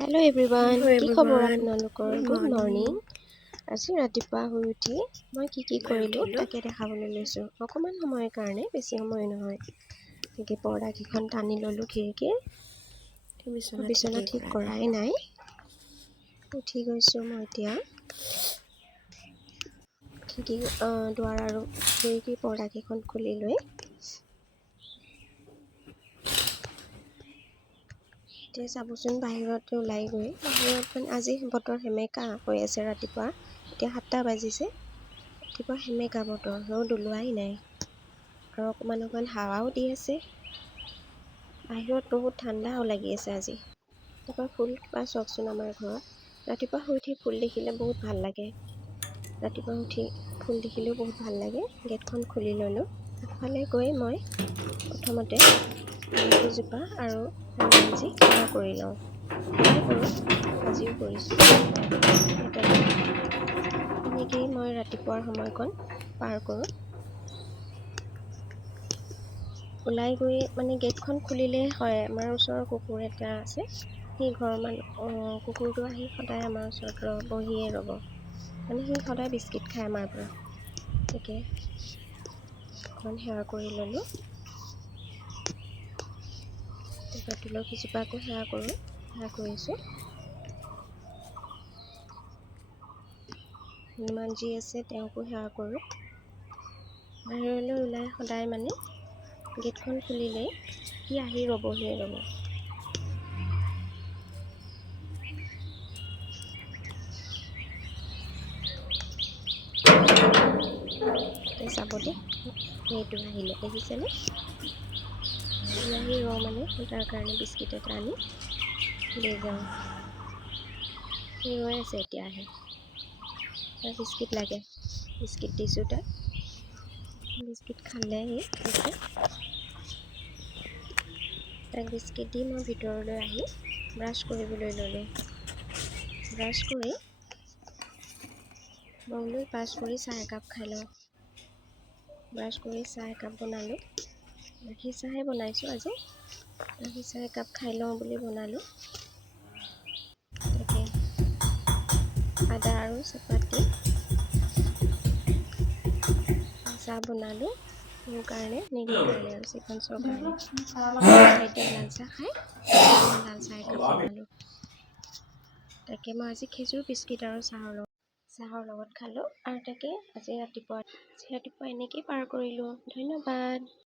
Hello' everyone, কি খবৰ আপোনালোকৰ? Good good morning. মৰ্ণিং। আজি ৰাতিপুৱা শুই উঠি মই কি কৰিলোঁ তাকে দেখাবলৈ লৈছোঁ। অকণমান সময়ৰ কাৰণে, বেছি সময় নহয়। তেনেকৈ পৰ্দাকেইখন টানি ল'লোঁ খিৰিকীৰ। বিচনা ঠিক কৰাই নাই। উঠি গৈছোঁ মই এতিয়া। দুৱাৰ আৰু খিৰিকীৰ পৰ্দাকেইখন খুলি লৈ এতিয়া চাবচোন বাহিৰত ওলাই গৈ বাহিৰত মানে আজি বতৰ সেমেকা হৈ আছে ৰাতিপুৱা। এতিয়া 7টা বাজিছে। ৰাতিপুৱা সেমেকা বতৰ, ৰ'দ ওলোৱাই নাই আৰু অকণমান হাৱাও দি আছে। বাহিৰত বহুত ঠাণ্ডাও লাগি আছে আজি। তাৰপৰা ফুলপাহ চাওকচোন আমাৰ ঘৰত। ৰাতিপুৱা শুই উঠি ফুল দেখিলে বহুত ভাল লাগে। ৰাতিপুৱা উঠি ফুল দেখিলেও বহুত ভাল লাগে। গেটখন খুলি ল'লোঁ। আগফালে গৈ মই প্ৰথমতে কেইজোপা আৰু সৰিয়হজি সেৱা কৰি লওঁ। সদায় কৰোঁ, আজিও কৰিছোঁ। এনেকেই মই ৰাতিপুৱাৰ সময়কণ পাৰ কৰোঁ। ওলাই গৈ মানে গেটখন খুলিলেই হয়, আমাৰ ওচৰৰ কুকুৰ এটা আছে। সেই কুকুৰটো আহি সদায় আমাৰ ওচৰত বহিয়ে ৰ'ব। মানে সি সদায় বিস্কিট খায় আমাৰ পৰা। তাকে অকণমান সেৱা কৰি ল'লোঁ। তাৰপৰা তুলসীজোপাকো সেৱা কৰিছোঁ। হনুমানজী আছে, তেওঁকো সেৱা কৰোঁ। বাহিৰলৈ ওলাই সদায় মানে গেটখন খুলিলেই সি আহি ৰ'বহিয়ে ৰ'ব। এতিয়া চাব দেই, সেইটো আহিলে, দেখিছেনে? সি আহি মানে তাৰ কাৰণে বিস্কিট এটা আনি লৈ যাওঁ। সি ৰৈ আছে এতিয়া আহি। তাৰ বিস্কিট লাগে, বিস্কিট দিছোঁ তাক। বিস্কিট খালে সি কৈছে। তাক বিস্কিট দি মই ভিতৰলৈ আহি ব্ৰাছ কৰিবলৈ ল'লোঁ। ব্ৰাছ কৰি চাহ একাপ খাই লওঁ। ব্ৰাছ কৰি চাহ একাপ বনালোঁ। গাখীৰ চাহে বনাইছোঁ আজি। গাখীৰ চাহ একাপ খাই লওঁ বুলি বনালোঁ। তাকে আদা আৰু চাহপাত দি চাহ বনালোঁ। মোৰ কাৰণে, নিজৰ কাৰণে আৰু চিকনচৰ কাৰণে। এতিয়া লাল চাহ খাই লাল চাহ একাপ বনালোঁ। তাকে মই আজি খেজুৰ বিস্কিট আৰু চাহৰ লগত খালোঁ। আৰু তাকে আজি ৰাতিপুৱা এনেকেই পাৰ কৰিলোঁ। ধন্যবাদ।